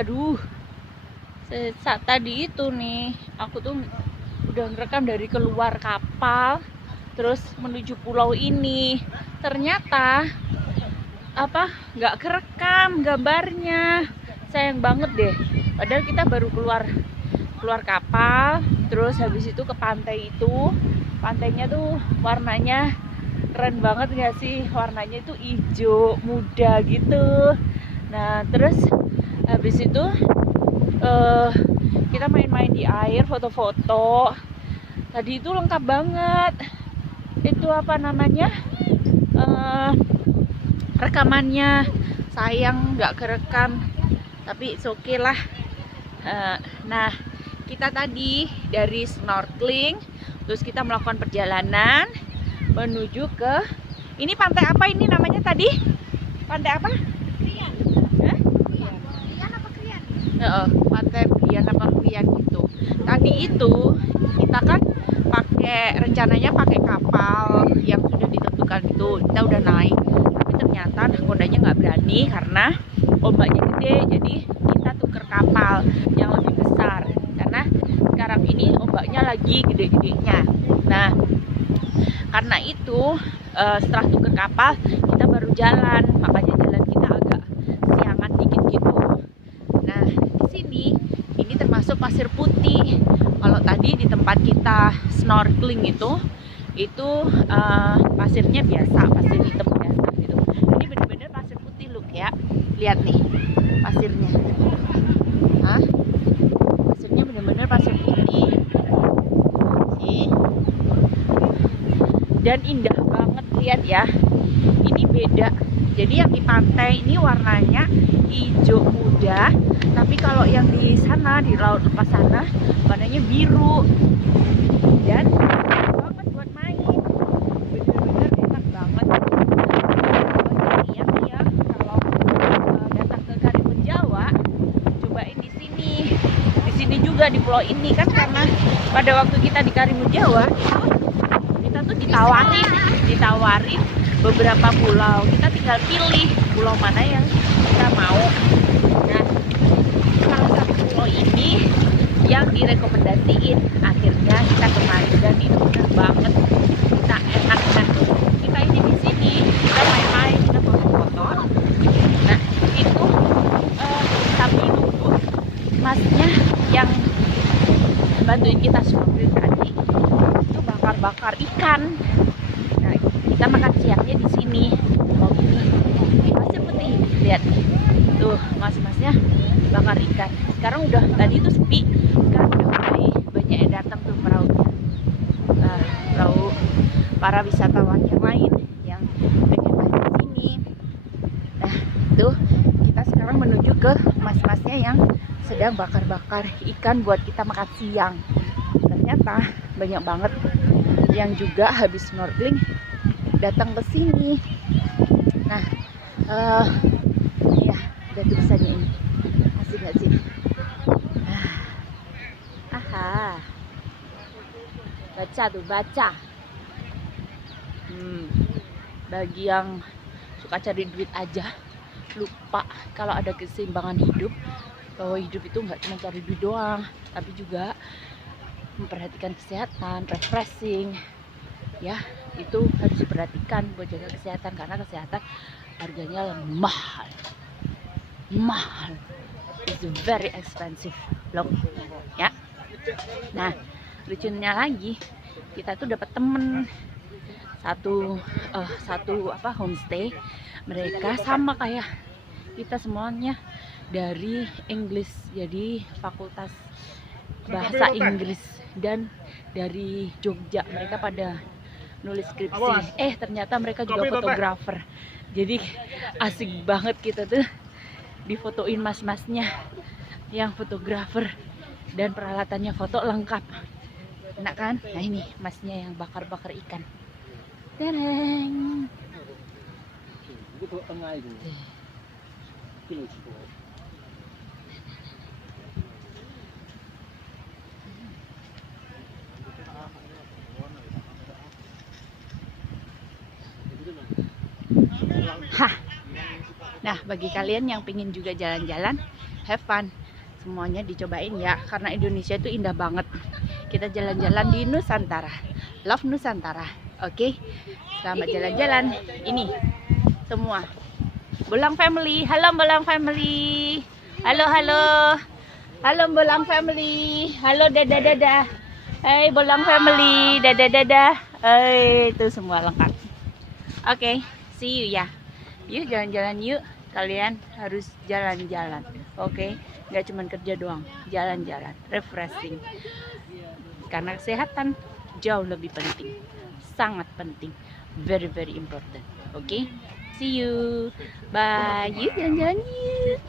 Aduh, saat tadi itu nih, aku tuh udah ngerekam dari keluar kapal, terus menuju pulau ini. Ternyata nggak kerekam gambarnya. Sayang banget deh. Padahal kita baru keluar kapal, terus habis itu ke pantai itu. Pantainya tuh warnanya keren banget nggak sih? Warnanya itu hijau muda gitu. Nah terus habis itu kita main-main di air, foto-foto. Tadi itu lengkap banget. Itu rekamannya. Sayang nggak kerekam, tapi it's okay lah. Nah, kita tadi dari snorkeling, terus kita melakukan perjalanan menuju ke ini pantai apa ini namanya tadi? Pantai apa? Krian. Hah? Krian apa Krian? Pantai Krian apa Krian gitu. Tadi itu kita kan rencananya pakai kapal yang sudah ditentukan itu. Kita udah naik, tapi ternyata nakodanya nggak berani karena ombaknya gede. Jadi kita tuker kapal yang lebih besar karena sekarang ini ombaknya lagi gede-gedenya. Nah, karena itu setelah tuker kapal kita baru jalan, makanya jalan kita agak siangan dikit gitu. Nah, di sini ini termasuk pasir putih. Kalau tadi di tempat kita snorkeling itu pasirnya biasa, pasir hitam biasa gitu. Ini benar-benar pasir putih loh ya. Lihat nih pasirnya. Pasirnya benar-benar pasir putih. Sih. Dan indah banget, lihat ya. Ini beda. Jadi yang di pantai ini warnanya hijau muda, tapi kalau yang di sana di laut lepas sana warnanya biru. Dan enak banget buat main. Bener-bener enak banget. Yang ya kalau datang ke Karimun Jawa, cobain di sini. Di sini juga di pulau ini kan, karena pada waktu kita di Karimun Jawa kita tuh ditawarin beberapa pulau. Kita tinggal pilih pulau mana yang kita mau. Nah, salah satu pulau ini yang direkomendasiin, akhirnya kita kemarin dan itu bener banget. Kita enak. Nah, kita ini di sini kita main-main, kita foto-foto. Nah, itu sambil nunggu masnya yang bantuin kita snorkeling tadi itu bakar ikan. Nah, kita makan siangnya di sini. Oh, ini pasir putih, lihat tuh mas-masnya bakar ikan. Sekarang udah, tadi itu sepi, sekarang udah mulai banyak yang datang tuh perahunya. Perahu para wisatawan yang lain yang pengen main di sini. Nah, tuh kita sekarang menuju ke mas-masnya yang sedang bakar-bakar ikan buat kita makan siang. Ternyata banyak banget yang juga habis snorkeling datang ke sini. Nah, ya, ada tulisannya ini. Asik gak sih? Baca tuh, baca. Bagi yang suka cari duit aja, lupa kalau ada keseimbangan hidup, bahwa hidup itu nggak cuma cari duit doang, tapi juga memperhatikan kesehatan, refreshing, ya itu harus diperhatikan buat jaga kesehatan, karena kesehatan harganya mahal, it's very expensive loh ya. Nah, lucunya lagi kita tuh dapat temen satu homestay. Mereka sama kayak kita semuanya dari English, jadi fakultas bahasa Inggris, dan dari Jogja. Mereka pada nulis skripsi. Ternyata mereka juga fotografer. Jadi asik banget kita tuh difotoin mas-masnya yang fotografer, dan peralatannya foto lengkap. Enak kan? Nah, ini masnya yang bakar-bakar ikan. Tereng. Nah, bagi kalian yang pengen juga jalan-jalan, have fun. Semuanya dicobain ya, karena Indonesia itu indah banget. Kita jalan-jalan di Nusantara. Love Nusantara. Oke. Selamat jalan-jalan. Ini semua Bolang family. Halo Bolang family. Halo halo. Halo Bolang family. Halo dadah. Hai Bolang family. Dadah. Itu semua lengkap. Oke, see you ya. Yuk jalan-jalan yuk. Kalian harus jalan-jalan. Oke, nggak cuma kerja doang, jalan-jalan, refreshing. Karena kesehatan jauh lebih penting, sangat penting, very very important. Oke, see you, bye. Yuk jalan-jalan yuk.